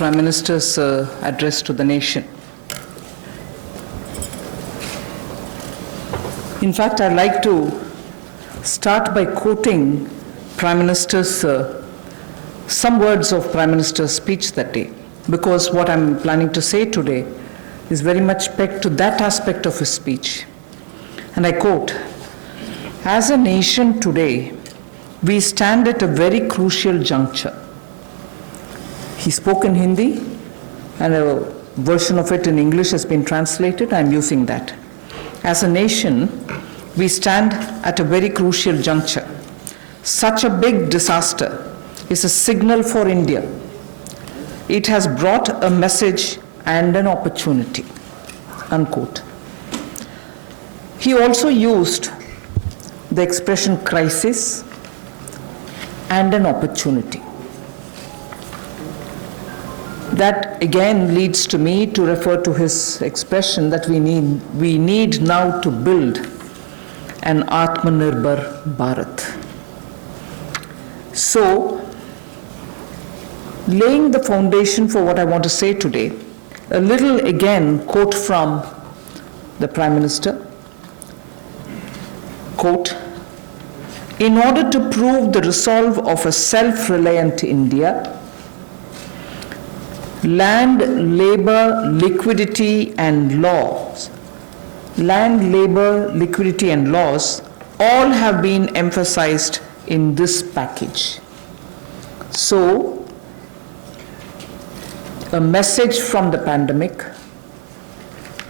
Prime Minister's address to the nation. In fact, I'd like to start by quoting Prime Minister's, some words of Prime Minister's speech that day, because what I'm planning to say today is very much pegged to that aspect of his speech. And I quote, "As a nation today, we stand at a very crucial juncture." He spoke in Hindi, and a version of it in English has been translated. I'm using that. As a nation, we stand at a very crucial juncture. Such a big disaster is a signal for India. It has brought a message and an opportunity, unquote. He also used the expression crisis and an opportunity. That again leads to me to refer to his expression that we need now to build an Atmanirbhar Bharat. So, laying the foundation for what I want to say today, a little again quote from the Prime Minister, quote, "In order to prove the resolve of a self-reliant India, land, labor, liquidity, and laws, all have been emphasized in this package." So, a message from the pandemic,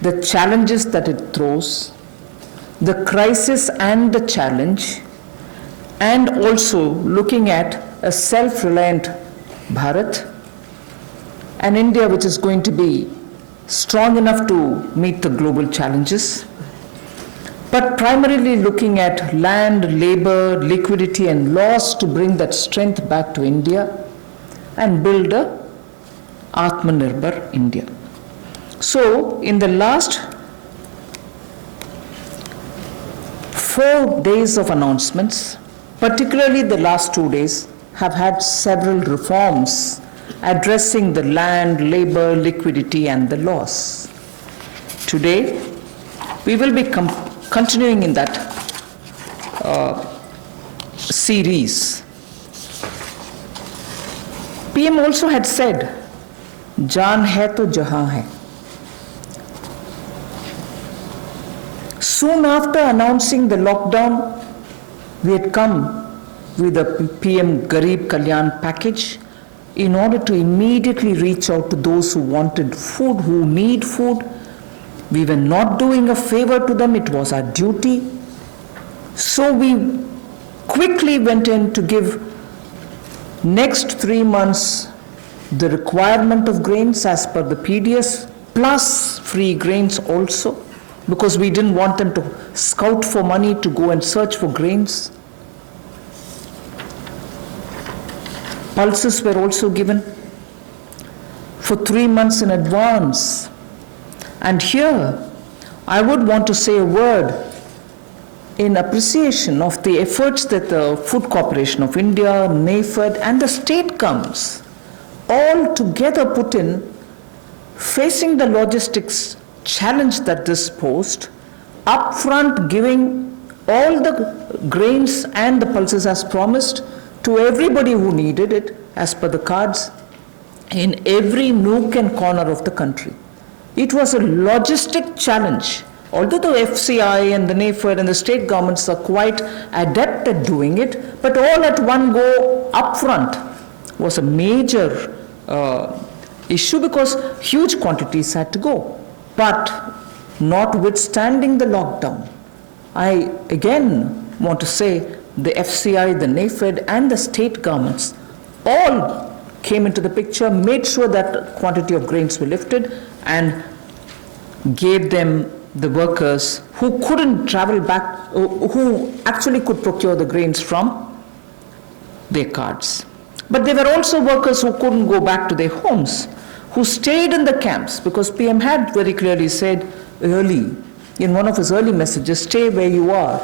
the challenges that it throws, the crisis and the challenge, and also looking at a self-reliant Bharat, an India which is going to be strong enough to meet the global challenges, but primarily looking at land, labor, liquidity, and laws to bring that strength back to India and build a Atmanirbhar India. So, in the last 4 days of announcements, particularly the last 2 days, have had several reforms addressing the land, labor, liquidity, and the laws. Today, we will be continuing in that series. PM also had said, "Jaan hai to jahan hai." Soon after announcing the lockdown, we had come with the PM Garib Kalyan package in order to immediately reach out to those who wanted food, who need food. We were not doing a favor to them, it was our duty. So we quickly went in to give next 3 months the requirement of grains as per the PDS, plus free grains also, because we didn't want them to scout for money to go and search for grains. Pulses were also given for 3 months in advance. And here, I would want to say a word in appreciation of the efforts that the Food Corporation of India, NAFED, and the state governments all together put in, facing the logistics challenge that this posed, upfront giving all the grains and the pulses as promised to everybody who needed it as per the cards in every nook and corner of the country. It was a logistic challenge. Although the FCI and the NAFED and the state governments are quite adept at doing it, but all at one go upfront was a major issue because huge quantities had to go. But notwithstanding the lockdown, I again want to say the FCI, the NAFED, and the state governments all came into the picture, made sure that quantity of grains were lifted, and gave them the workers who couldn't travel back, who actually could procure the grains from their cards. But there were also workers who couldn't go back to their homes, who stayed in the camps, because PM had very clearly said early, in one of his early messages, stay where you are.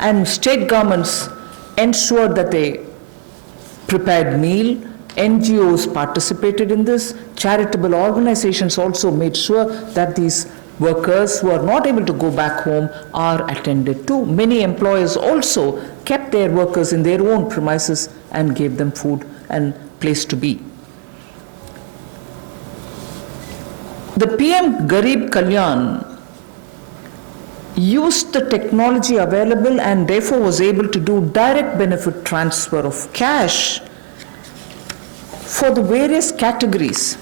And state governments ensured that they prepared meal, NGOs participated in this. Charitable organizations also made sure that these workers who are not able to go back home are attended to. Many employers also kept their workers in their own premises and gave them food and place to be. The PM Garib Kalyan used the technology available and therefore was able to do direct benefit transfer of cash for the various categories.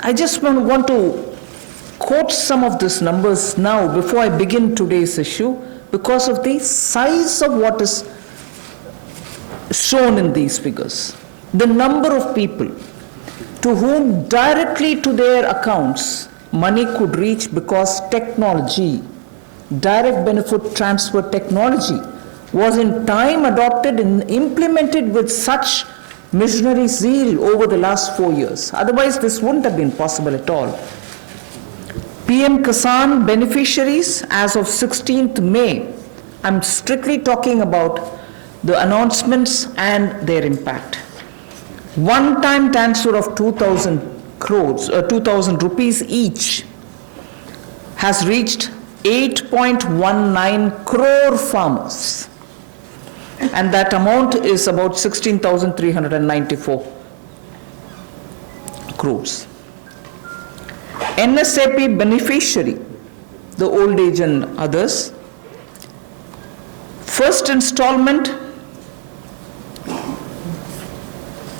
I just want to quote some of these numbers now before I begin today's issue because of the size of what is shown in these figures. The number of people to whom directly to their accounts money could reach because technology, direct benefit transfer technology, was in time adopted and implemented with such missionary zeal over the last 4 years. Otherwise, this wouldn't have been possible at all. PM Kisan beneficiaries as of 16th May, I'm strictly talking about the announcements and their impact. One-time transfer of 2,000 crores, 2,000 rupees each has reached 8.19 crore farmers. And that amount is about 16,394 crores. NSAP beneficiary, the old age and others, first installment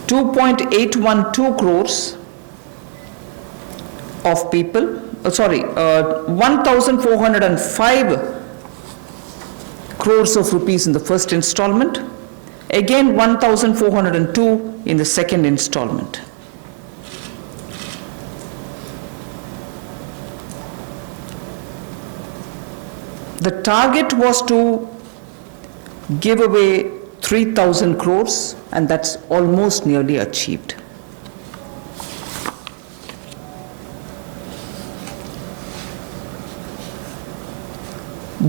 2.812 crores of people, 1,405 crores of rupees in the first installment, again 1,402 in the second installment. The target was to give away 3,000 crores, and that's almost nearly achieved.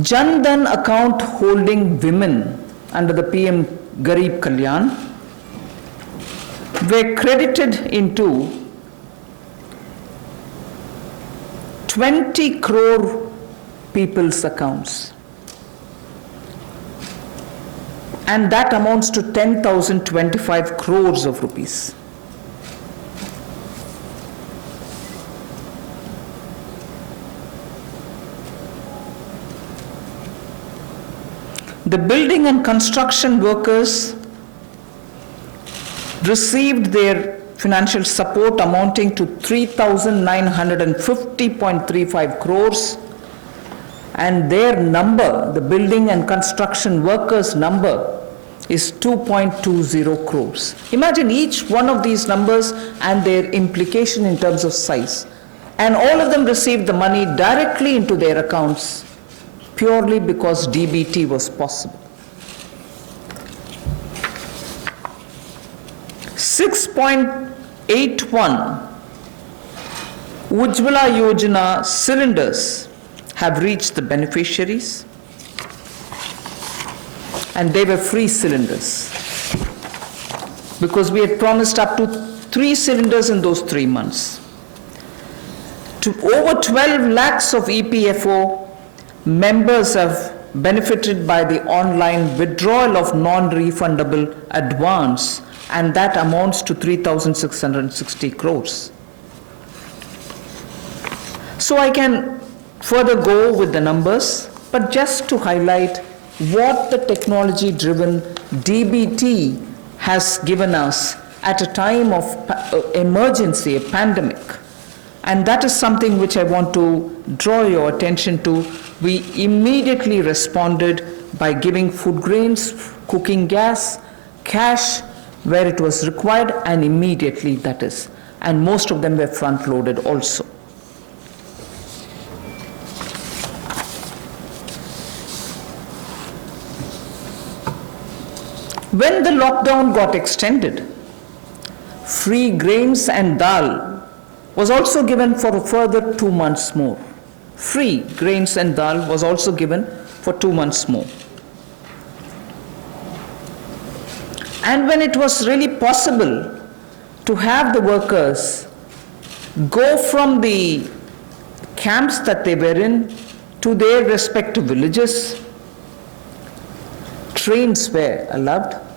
Jan Dhan account holding women under the PM Garib Kalyan were credited into 20 crore people's accounts. And that amounts to 10,025 crores of rupees. The building and construction workers received their financial support amounting to 3,950.35 crores, and their number, the building and construction workers' number, is 2.20 crores. Imagine each one of these numbers and their implication in terms of size. And all of them received the money directly into their accounts purely because DBT was possible. 6.81 Ujjwala Yojana cylinders have reached the beneficiaries, and they were free cylinders because we had promised up to 3 cylinders in those 3 months. To over 12 lakhs of EPFO members have benefited by the online withdrawal of non-refundable advance, and that amounts to 3,660 crores. So I can further go with the numbers, but just to highlight what the technology-driven DBT has given us at a time of emergency, a pandemic. And that is something which I want to draw your attention to. We immediately responded by giving food grains, cooking gas, cash where it was required, and immediately, that is. And most of them were front-loaded also. When the lockdown got extended, free grains and dal was also given for a further 2 months more. Free grains and dal was also given for 2 months more. And when it was really possible to have the workers go from the camps that they were in to their respective villages, trains were allowed.